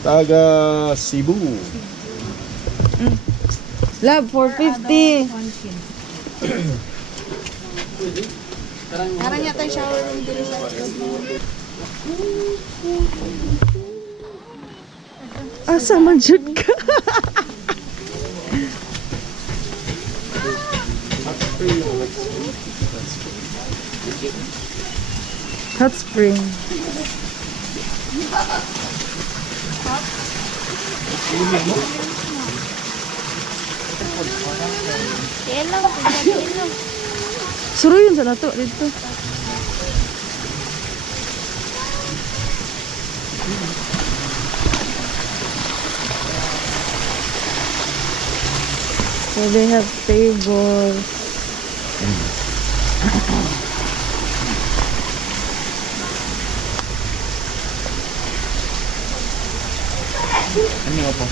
Taga Cebu. Love, 450. Karang yata yung shower room dito sa Asa man jud ka? Hot spring. Suruh yun sa nato dito. So they have tables. Ano nga po?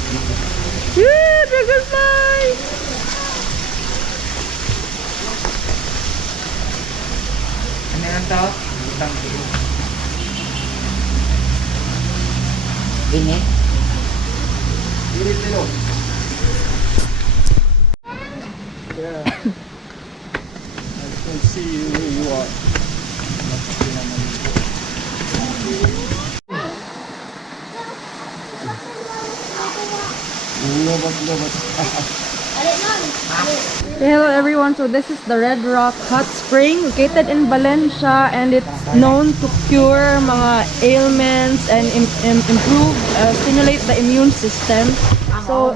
Yeah, dragonfly! Ano yan tao? Utang. Dini? Dini dito. Yeah. I can see you where you are. Hello everyone, so this is the Red Rock Hot Spring located in Valencia, and it's known to cure mga ailments and improve, stimulate the immune system. So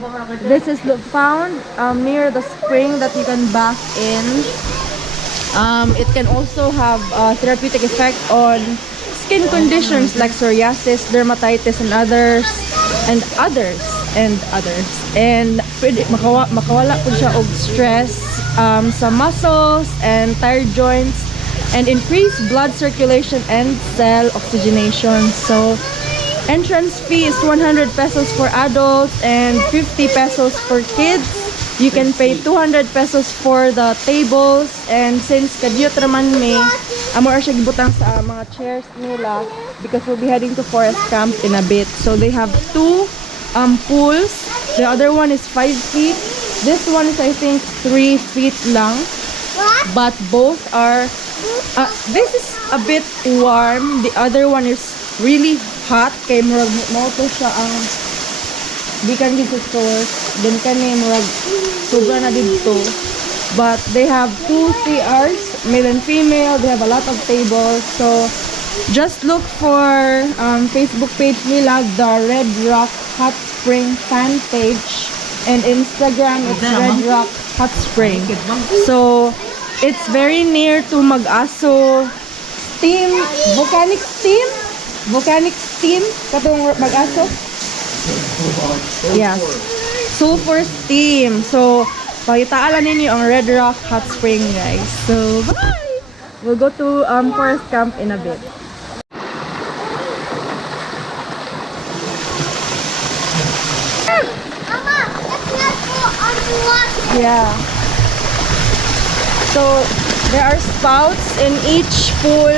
this is found near the spring that you can bath in. It can also have a therapeutic effect on skin conditions like psoriasis, dermatitis, and others. And pwede makawala po siya og stress sa muscles and tired joints, and increase blood circulation and cell oxygenation. So entrance fee is 100 pesos for adults and 50 pesos for kids. You can pay 200 pesos for the tables, and since kadyot raman may amo siya gibutang sa mga chairs nila because we'll be heading to forest camp in a bit. So they have two pools. The other one is 5 feet. This one is I think 3 feet lang. But both are this is a bit warm. The other one is really hot. Kay murag mo to siya ang di kan dito store. Then kani murag sobra na dito. But they have 2 CRs, male and female. They have a lot of tables. So just look for Facebook page nila, the Red Rock Hot Spring fan page, and Instagram it's Red Rock Hot Spring. So it's very near to Mag-aso steam, volcanic steam katong Mag-aso. Yes, sulfur steam. So pakitaalan ninyo ang Red Rock Hot Spring, guys. So bye. We'll go to forest camp in a bit. Yeah. So there are spouts in each pool.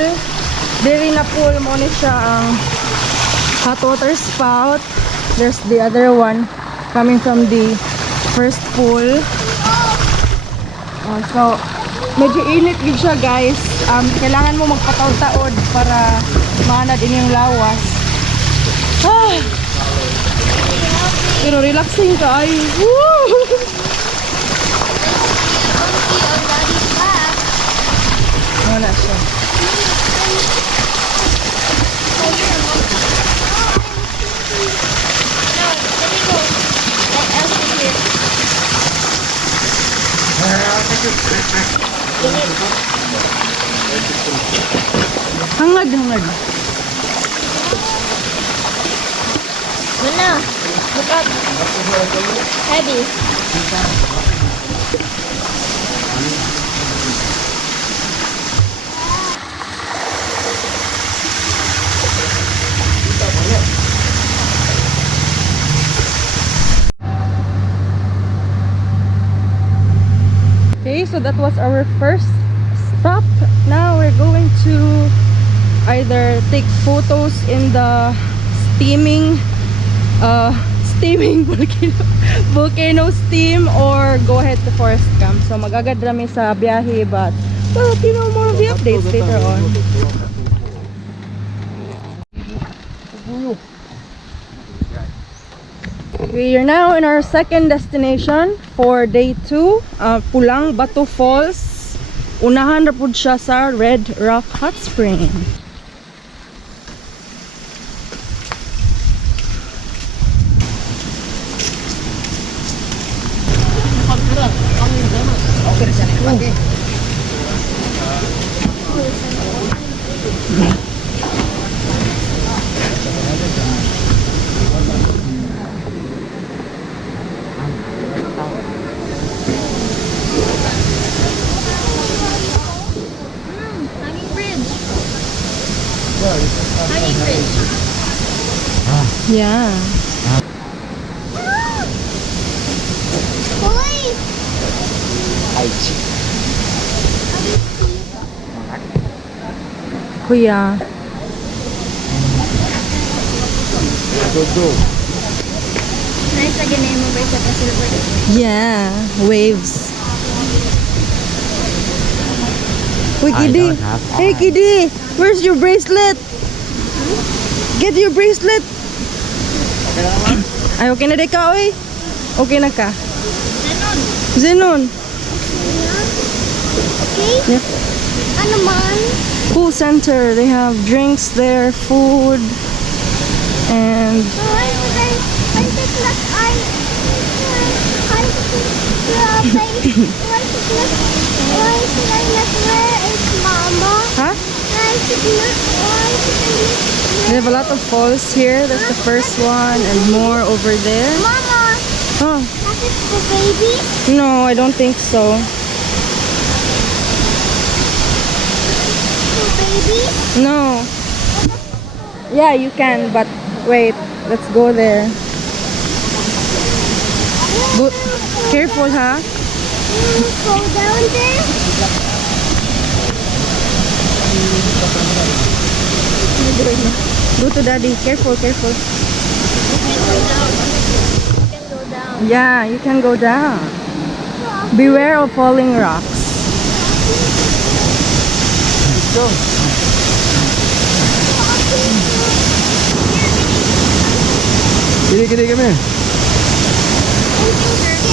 Diri na pool mo ni siya ang hot water spout. There's the other one. coming from the first pool. So, medyo init yun siya guys. Kailangan mo magpataod-taod para maanad din yung lawas. Ah! Pero relaxing ka ay. Woo! Wala siya. Hangad, hangad. Mana? Look up. Heavy. Okay, so that was our first stop. Now we're going to either take photos in the steaming volcano steam, or go ahead to forest camp. So magagad rami sa biyahe, but well, you know, more of the updates later on. We are now in our second destination for day 2, Pulang Bato Falls. Unahan na po siya sa Red Rock Hot Spring. Hanging bridge. Hanging bridge. Yeah. Boy! Kuya. Nice again na yung mabay sa silver. Yeah, waves. Uy, Kiddy. Hey, Kiddy. Where's your bracelet? Get your bracelet. Ay, okay na di ka, oy. Okay na ka. Zenon. Okay? Yeah. Ano man? Pool center. They have drinks there, food, and Why would I think that I why should I not wear it, Mama? huh? Why should They have a lot of falls here. That's the first one, and more over there. Mama, Oh, that is the baby? no, I don't think so. The baby? No. Yeah, you can, but wait. Let's go there. Careful, huh? Go down there? Go to daddy. Careful, careful. You can go down. You can go down. Yeah, you can go down. Beware of falling rocks. Kini, come here. And finger.